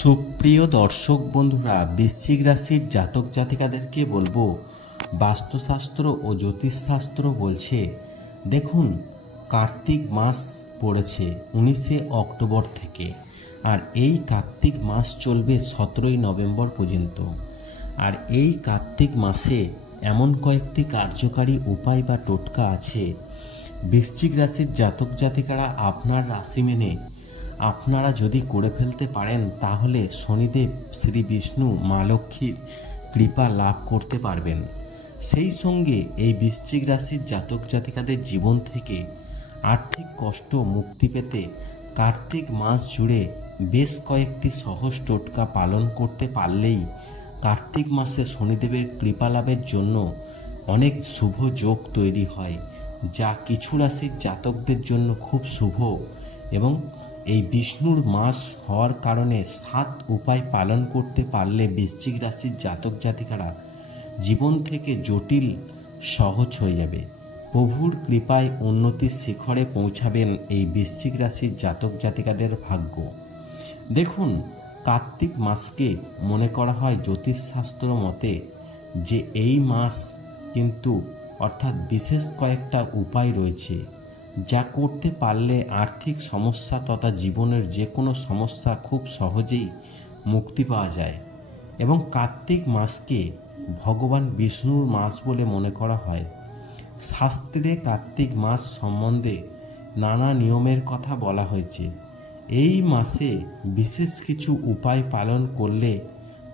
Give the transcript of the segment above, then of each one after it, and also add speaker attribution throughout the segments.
Speaker 1: সুপ্রিয় দর্শক বন্ধুরা, বৃশ্চিক রাশির জাতক জাতিকাদেরকে বলব, বাস্তুশাস্ত্র ও জ্যোতিষশাস্ত্র বলছে, দেখুন কার্তিক মাস পড়েছে উনিশে অক্টোবর থেকে, আর এই কার্তিক মাস চলবে সতেরোই নভেম্বর পর্যন্ত, আর এই কার্তিক মাসে এমন কয়েকটি কার্যকারী উপায় বা টোটকা আছে, বৃশ্চিক রাশির জাতক জাতিকারা আপনার রাশি মেনে আপনারা যদি করে ফেলতে পারেন, তাহলে শনিদেব শ্রী বিষ্ণু মা লক্ষ্মীর কৃপা লাভ করতে পারবেন। সেই সঙ্গে এই বৃশ্চিক রাশির জাতক জাতিকাদের জীবন থেকে আর্থিক কষ্ট মুক্তি পেতে কার্তিক মাস জুড়ে বেশ কয়েকটি সহজ টোটকা পালন করতে পারলেই কার্তিক মাসে শনিদেবের কৃপা লাভের জন্য অনেক শুভ যোগ তৈরি হয়, যা কিছু রাশির জাতকদের জন্য খুব শুভ এবং এই বিষ্ণুর মাস হওয়ার কারণে সাত উপায় পালন করতে পারলে বৃশ্চিক রাশির জাতক জাতিকারা জীবন থেকে জটিল, সহজ হয়ে যাবে। প্রভুর কৃপায় উন্নতির শিখরে পৌঁছাবেন এই বৃশ্চিক রাশির জাতক জাতিকাদের ভাগ্য। দেখুন, কার্তিক মাসকে মনে করা হয় জ্যোতিষশাস্ত্র মতে যে এই মাস কিন্তু অর্থাৎ বিশেষ কয়েকটা উপায় রয়েছে। যা করতে পারলে আর্থিক সমস্যা তথা জীবনের যে কোনো সমস্যা খুব সহজেই মুক্তি পাওয়া যায় এবং কার্তিক মাসকে ভগবান বিষ্ণুর মাস বলে মনে করা হয়। শাস্ত্রে কার্তিক মাস সম্বন্ধে নানা নিয়মের কথা বলা হয়েছে। এই মাসে বিশেষ কিছু উপায় পালন করলে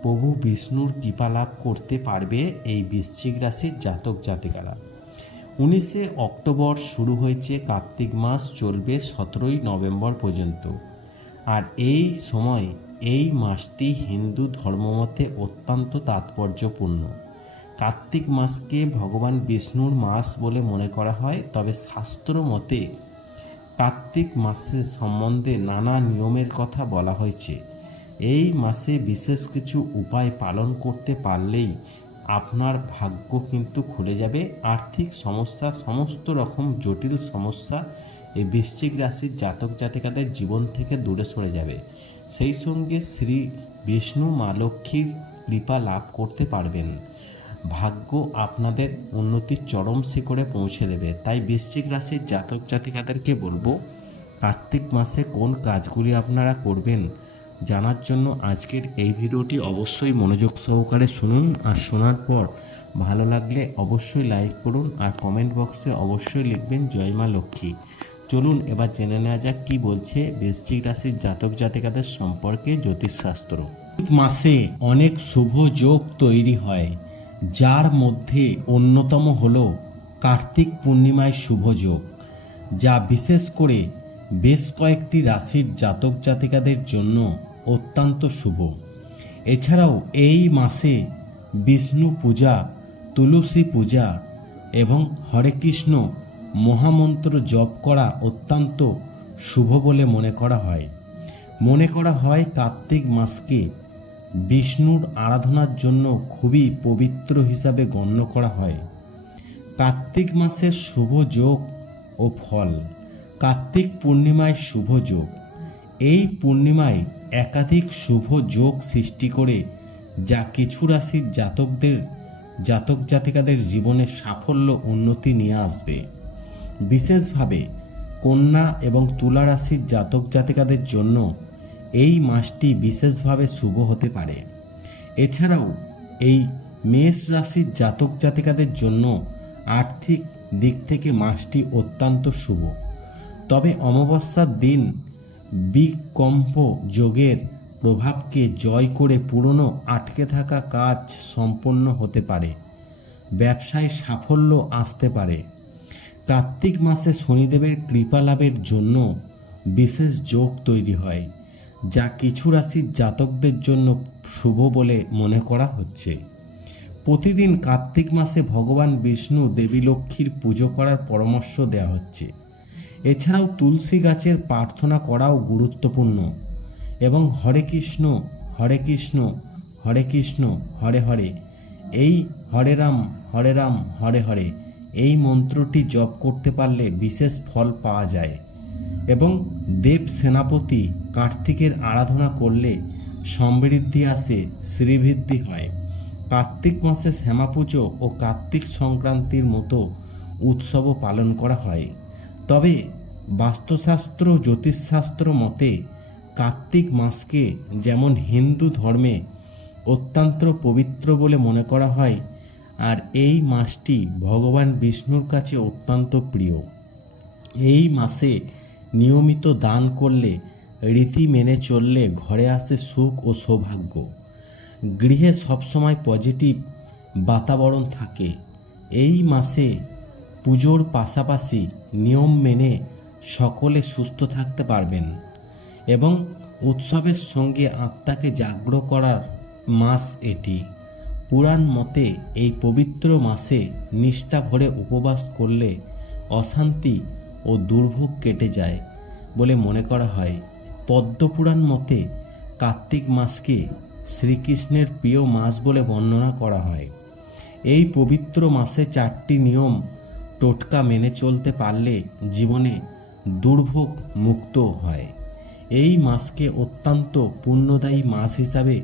Speaker 1: প্রভু বিষ্ণুর কৃপা লাভ করতে পারবে এই বৃশ্চিক রাশির জাতক জাতিকারা উনিশে অক্টোবর শুরু হয়েছে কার্তিক মাস, চলবে সতেরোই নভেম্বর পর্যন্ত। আর এই সময়, এই মাসটি হিন্দু ধর্মমতে অত্যন্ত তাৎপর্যপূর্ণ। কার্তিক মাসকে ভগবান বিষ্ণুর মাস বলে মনে করা হয়, তবে শাস্ত্র মতে কার্তিক মাসের সম্বন্ধে নানা নিয়মের কথা বলা হয়েছে। এই মাসে বিশেষ কিছু উপায় পালন করতে পারলেই আপনার ভাগ্য কিন্তু খুলে যাবে। আর্থিক সমস্যা, সমস্ত রকম জটিল সমস্যা এই বৃশ্চিক রাশির জাতক জাতিকাদের জীবন থেকে দূরে সরে যাবে। সেই সঙ্গে শ্রী বিষ্ণু মা লক্ষ্মীর কৃপা লাভ করতে পারবেন। ভাগ্য আপনাদের উন্নতির চরম শিখরে পৌঁছে দেবে। তাই বৃশ্চিক রাশির জাতক জাতিকাদেরকে বলব, কার্তিক মাসে কোন কাজগুলি আপনারা করবেন জানার জন্য আজকের এই ভিডিওটি অবশ্যই মনোযোগ সহকারে শুনুন আর শোনার পর ভালো লাগলে অবশ্যই লাইক করুন আর কমেন্ট বক্সে অবশ্যই লিখবেন জয় মা লক্ষ্মী। চলুন এবার জেনে নেওয়া যাক কি বলছে বৃশ্চিক রাশির জাতক জাতিকাদের সম্পর্কে জ্যোতিষশাস্ত্র। মাসে অনেক শুভ যোগ তৈরি হয়, যার মধ্যে অন্যতম হল কার্তিক পূর্ণিমায় শুভ যোগ, যা বিশেষ করে বেশ কয়েকটি রাশির জাতক জাতিকাদের জন্য অত্যন্ত শুভ। এছাড়াও এই মাসে বিষ্ণু পূজা, তুলসী পূজা এবং হরে কৃষ্ণ মহামন্ত্র জপ করা অত্যন্ত শুভ বলে মনে করা হয়। মনে করা হয় কার্তিক মাসকে বিষ্ণুর আরাধনার জন্য খুবই পবিত্র হিসাবে গণ্য করা হয়। কার্তিক মাসের শুভ যোগ ও ফল। কার্তিক পূর্ণিমায় শুভ যোগ। এই পূর্ণিমায় একাধিক শুভ যোগ সৃষ্টি করে যা কিছু রাশির জাতকদের, জাতক জাতিকাদের জীবনে সাফল্য, উন্নতি নিয়ে আসবে। বিশেষভাবে কন্যা এবং তুলা রাশির জাতক জাতিকাদের জন্য এই মাসটি বিশেষভাবে শুভ হতে পারে। এছাড়াও এই মেষ রাশির জাতক জাতিকাদের জন্য আর্থিক দিক থেকে মাসটি অত্যন্ত শুভ। তবে অমাবস্যার দিন বিকম্প যোগের প্রভাবকে জয় করে পুরনো আটকে থাকা কাজ সম্পন্ন হতে পারে, ব্যবসায় সাফল্য আসতে পারে। কার্তিক মাসে শনিদেবের কৃপা লাভের জন্য বিশেষ যোগ তৈরি হয়, যা কিছু রাশির জাতকদের জন্য শুভ বলে মনে করা হচ্ছে। প্রতিদিন কার্তিক মাসে ভগবান বিষ্ণু দেবী লক্ষ্মীর পুজো করার পরামর্শ দেওয়া হচ্ছে। এছাড়াও তুলসী গাছের প্রার্থনা করাও গুরুত্বপূর্ণ। এবং হরে কৃষ্ণ হরে কৃষ্ণ হরে কৃষ্ণ, হরে হরে, এই হরে রাম হরে রাম, হরে হরে, এই মন্ত্রটি জপ করতে পারলে বিশেষ ফল পাওয়া যায়। এবং দেব সেনাপতি কার্তিকের আরাধনা করলে সমৃদ্ধি আসে, শ্রীবৃদ্ধি হয়। কার্তিক মাসে শ্যামা পুজো ও কার্তিক সংক্রান্তির মতো উৎসবও পালন করা হয়। তবে বাস্তুশাস্ত্র, জ্যোতিষশাস্ত্র মতে কার্তিক মাসকে যেমন হিন্দু ধর্মে অত্যন্ত পবিত্র বলে মনে করা হয়, আর এই মাসটি ভগবান বিষ্ণুর কাছে অত্যন্ত প্রিয়। এই মাসে নিয়মিত দান করলে রীতি মেনে চললে ঘরে আসে সুখ ও সৌভাগ্য। গৃহে সবসময় পজিটিভ বাতাবরণ থাকে। এই মাসে পুজোর পাশাপাশি নিয়ম মেনে সকলে সুস্থ থাকতে পারবেন এবং উৎসবের সঙ্গে আত্মাকে জাগ্র করার মাস এটি। পুরাণ মতে এই পবিত্র মাসে নিষ্ঠা ভরে উপবাস করলে অশান্তি ও দুর্ভোগ কেটে যায় বলে মনে করা হয়। পদ্মপুরাণ মতে কার্তিক মাসকে শ্রীকৃষ্ণের প্রিয় মাস বলে বর্ণনা করা হয়। এই পবিত্র মাসে চারটি নিয়ম টোটকা মেনে চলতে পারলে জীবনে দুর্ভোগ মুক্ত হয়। এই মাসকে অত্যন্ত পুণ্যদায়ী মাস হিসাবে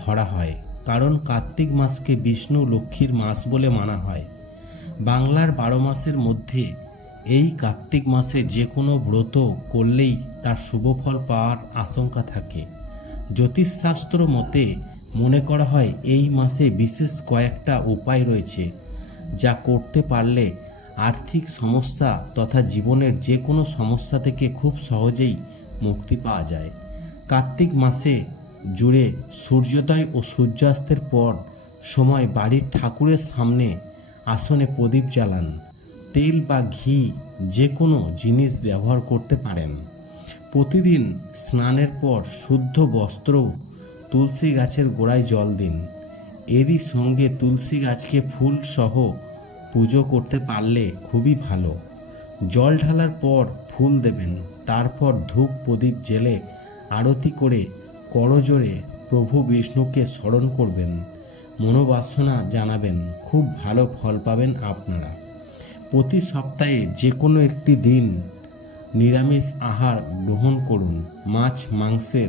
Speaker 1: ধরা হয়, কারণ কার্তিক মাসকে বিষ্ণু লক্ষ্মীর মাস বলে মানা হয়। বাংলার বারো মাসের মধ্যে এই কার্তিক মাসে যে কোনো ব্রত করলেই তার শুভফল পাওয়ার আশঙ্কা থাকে। জ্যোতিষশাস্ত্র মতে মনে করা হয় এই মাসে বিশেষ কয়েকটা উপায় রয়েছে, যা করতে পারলে আর্থিক সমস্যা তথা জীবনের যে কোনো সমস্যা থেকে খুব সহজেই মুক্তি পাওয়া যায়। কার্তিক মাসে জুড়ে সূর্যোদয় ও সূর্যাস্তের পর সময় বাড়ির ঠাকুরের সামনে আসনে প্রদীপ জ্বালান। তেল বা ঘি যে কোনো জিনিস ব্যবহার করতে পারেন। প্রতিদিন স্নানের পর শুদ্ধ বস্ত্র তুলসী গাছের গোড়ায় জল দিন। এরই সঙ্গে তুলসী গাছকে ফুল সহ পুজো করতে পারলে খুবই ভালো। জল ঢালার পর ফুল দেবেন, তারপর ধূপ প্রদীপ জেলে আরতি করে করজোরে প্রভু বিষ্ণুকে স্মরণ করবেন। মনোবাসনা জানাবেন, খুব ভালো ফল পাবেন আপনারা। প্রতি সপ্তাহে যে কোনো একটি দিন নিরামিষ আহার গ্রহণ করুন। মাছ, মাংসের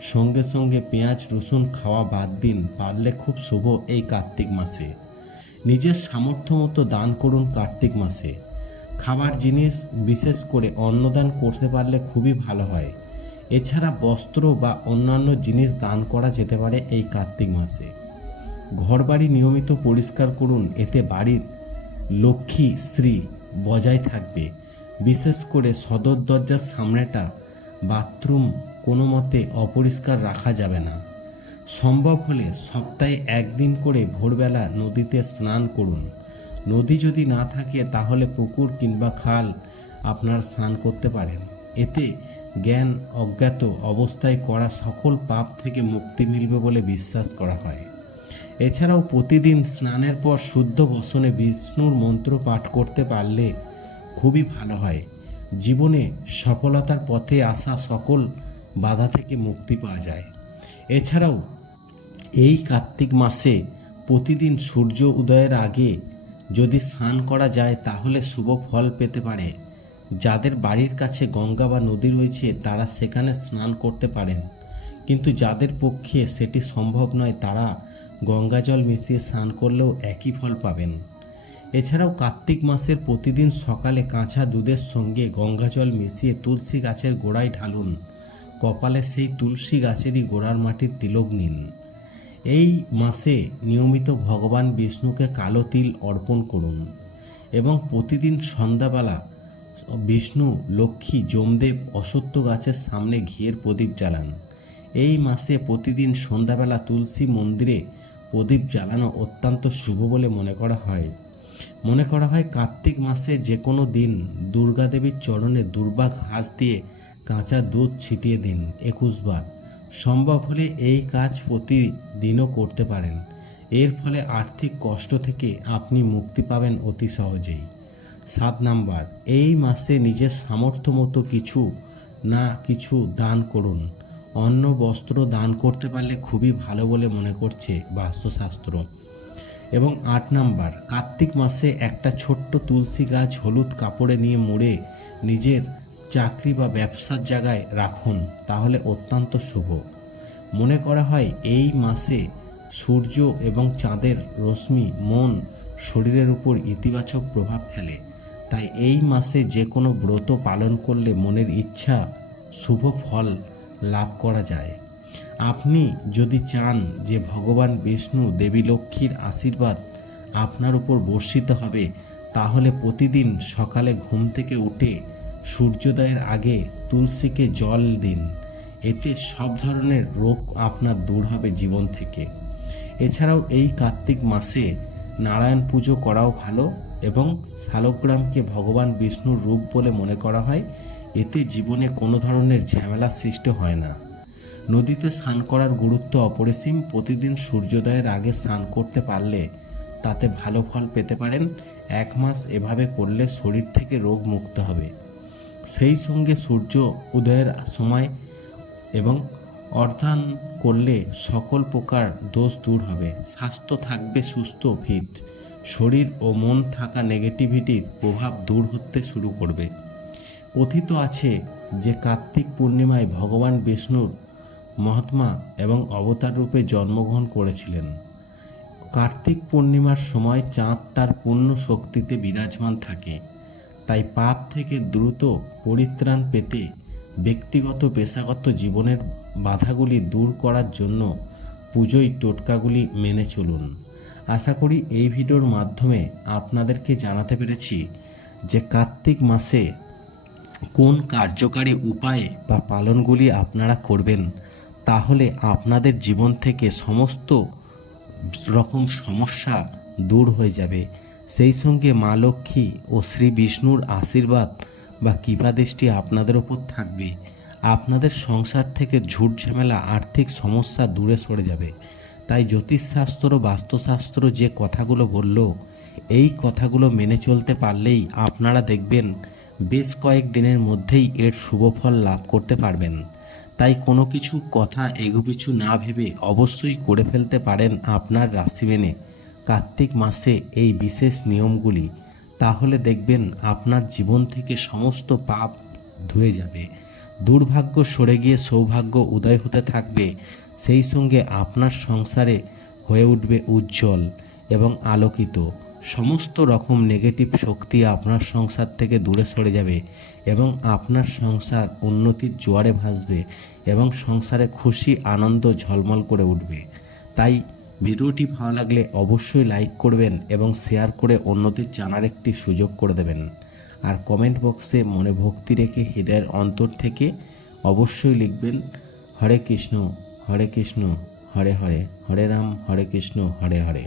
Speaker 1: সঙ্গে সঙ্গে পেঁয়াজ, রসুন খাওয়া বাদ দিন, পারলে খুব শুভ এই কার্তিক মাসে। নিজের সামর্থ্য মতো দান করুন কার্তিক মাসে। খাবার জিনিস বিশেষ করে অন্নদান করতে পারলে খুবই ভালো হয়। এছাড়া বস্ত্র বা অন্যান্য জিনিস দান করা যেতে পারে এই কার্তিক মাসে। ঘরবাড়ি নিয়মিত পরিষ্কার করুন, এতে বাড়ির লক্ষ্মী শ্রী বজায় থাকবে। বিশেষ করে সদর দরজার সামনেটা বাথরুম কোনো মতে অপরিষ্কার রাখা যাবে না। সম্ভব হলে সপ্তাহে একদিন করে ভোরবেলা নদীতে স্নান করুন। নদী যদি না থাকে তাহলে পুকুর কিংবা খাল আপনার স্নান করতে পারেন। এতে জ্ঞান অজ্ঞাত অবস্থায় করা সকল পাপ থেকে মুক্তি মিলবে বলে বিশ্বাস করা হয়। এছাড়াও প্রতিদিন স্নানের পর শুদ্ধ বসনে বিষ্ণুর মন্ত্র পাঠ করতে পারলে খুবই ভালো হয়। জীবনে সফলতার পথে আসা সকল বাধা থেকে মুক্তি পাওয়া যায়। এছাড়াও এই কার্তিক মাসে প্রতিদিন সূর্য উদয়ের আগে যদি স্নান করা যায়, তাহলে শুভ ফল পেতে পারে। যাদের বাড়ির কাছে গঙ্গা বা নদী রয়েছে, তারা সেখানে স্নান করতে পারেন। কিন্তু যাদের পক্ষে সেটি সম্ভব নয়, তারা গঙ্গা জল মিশিয়ে স্নান করলেও একই ফল পাবেন। এছাড়াও কার্তিক মাসের প্রতিদিন সকালে কাঁচা দুধের সঙ্গে গঙ্গা জল মিশিয়ে তুলসী গাছের গোড়ায় ঢালুন। কপালে সেই তুলসী গাছেরই গোড়ার মাটির তিলক নিন। এই মাসে নিয়মিত ভগবান বিষ্ণুকে কালো তিল অর্পণ করুন এবং প্রতিদিন সন্ধ্যাবেলা বিষ্ণু, লক্ষ্মী, যমদেব অসত্য গাছের সামনে ঘিয়ের প্রদীপ জ্বালান। এই মাসে প্রতিদিন সন্ধ্যাবেলা তুলসী মন্দিরে প্রদীপ জ্বালানো অত্যন্ত শুভ বলে মনে করা হয়। মনে করা হয় কার্তিক মাসে যে কোনো দিন দুর্গাদেবীর চরণে দুর্বা ঘাস দিয়ে কাঁচা দুধ ছিটিয়ে দিন। একুশ বার। সম্ভব হলে এই কাজ প্রতিদিনও করতে পারেন। এর ফলে আর্থিক কষ্ট থেকে আপনি মুক্তি পাবেন অতি সহজেই। সাত নাম্বার, এই মাসে নিজের সামর্থ্য মতো কিছু না কিছু দান করুন। অন্য বস্ত্র দান করতে পারলে খুবই ভালো বলে মনে করছে বাস্তুশাস্ত্র। এবং আট নাম্বার, কার্তিক মাসে একটা ছোট্ট তুলসী গাছ হলুদ কাপড়ে নিয়ে মুড়ে নিজের চাকরি বা ব্যবসার জায়গায় রাখুন, তাহলে অত্যন্ত শুভ। মনে করা হয়, এই মাসে সূর্য এবং চাঁদের রশ্মি মন শরীরের উপর ইতিবাচক প্রভাব ফেলে। তাই এই মাসে যে কোনো ব্রত পালন করলে মনের ইচ্ছা শুভ ফল লাভ করা যায়। আপনি যদি চান যে ভগবান বিষ্ণু, দেবী লক্ষ্মীর আশীর্বাদ আপনার উপর বর্ষিত হবে, তাহলে প্রতিদিন সকালে ঘুম থেকে উঠে সূর্যোদয়ের আগে তুলসীকে জল দিন। এতে সব ধরনের রোগ আপনার দূর হবে জীবন থেকে। এছাড়াও এই কার্তিক মাসে নারায়ণ পুজো করাও ভালো এবং শালগ্রামকে ভগবান বিষ্ণুর রূপ বলে মনে করা হয়। এতে জীবনে কোনো ধরনের ঝামেলা সৃষ্টি হয় না। নদীতে স্নান করার গুরুত্ব অপরিসীম। প্রতিদিন সূর্যোদয়ের আগে স্নান করতে পারলে তাতে ভালো ফল পেতে পারেন। এক মাস এভাবে করলে শরীর থেকে রোগ মুক্ত হবে। সেই সঙ্গে সূর্য উদয়ের সময় এবং অর্ধান করলে সকল প্রকার দোষ দূর হবে। স্বাস্থ্য থাকবে সুস্থ ফিট শরীর ও মন থাকা নেগেটিভিটির প্রভাব দূর হতে শুরু করবে। কথিত আছে যে কার্তিক পূর্ণিমায় ভগবান বিষ্ণুর মহাত্মা এবং অবতার রূপে জন্মগ্রহণ করেছিলেন। কার্তিক পূর্ণিমার সময় চাঁদ তার পূর্ণ শক্তিতে বিরাজমান থাকে। তাই পাপ থেকে দ্রুত পরিত্রাণ পেতে ব্যক্তিগত পেশাগত জীবনের বাধাগুলি দূর করার জন্য পুজোয় টোটকাগুলি মেনে চলুন। আশা করি এই ভিডিওর মাধ্যমে আপনাদেরকে জানাতে পেরেছি যে কার্তিক মাসে কোন কার্যকারী উপায় বা পালনগুলি আপনারা করবেন, তাহলে আপনাদের জীবন থেকে সমস্ত রকম সমস্যা দূর হয়ে যাবে। সেই সঙ্গে মা লক্ষ্মী ও শ্রী বিষ্ণুর আশীর্বাদ বা কৃপাদৃষ্টি আপনাদের ওপর থাকবে। আপনাদের সংসার থেকে ঝুট ঝামেলা, আর্থিক সমস্যা দূরে সরে যাবে। তাই জ্যোতিষশাস্ত্র বাস্তুশাস্ত্র যে কথাগুলো বলল, এই কথাগুলো মেনে চলতে পারলেই আপনারা দেখবেন বেশ কয়েক দিনের মধ্যেই এর শুভ ফল লাভ করতে পারবেন। তাই কোনো কিছু কথা এগুপিছু না ভেবে অবশ্যই করে ফেলতে পারেন আপনার রাশি মেনে। কার্তিক মাসে এই বিশেষ নিয়মগুলি, তাহলে দেখবেন আপনার জীবন থেকে সমস্ত পাপ ধুয়ে যাবে। দুর্ভাগ্য সরে গিয়ে সৌভাগ্য উদয় হতে থাকবে। সেই সঙ্গে আপনার সংসারে হয়ে উঠবে উজ্জ্বল এবং আলোকিত। সমস্ত রকম নেগেটিভ শক্তি আপনার সংসার থেকে দূরে সরে যাবে এবং আপনার সংসার উন্নতির জোয়ারে ভাসবে এবং সংসারে খুশি, আনন্দ ঝলমল করে উঠবে। তাই ভিডিওটি ভালো লাগলে অবশ্যই লাইক করবেন এবং শেয়ার করে অন্যদের জানার একটি সুযোগ করে দেবেন। আর কমেন্ট বক্সে মনে ভক্তি রেখে হৃদয়ের অন্তর থেকে অবশ্যই লিখবেন, হরে কৃষ্ণ হরে কৃষ্ণ, হরে হরে হরে রাম, হরে কৃষ্ণ, হরে হরে।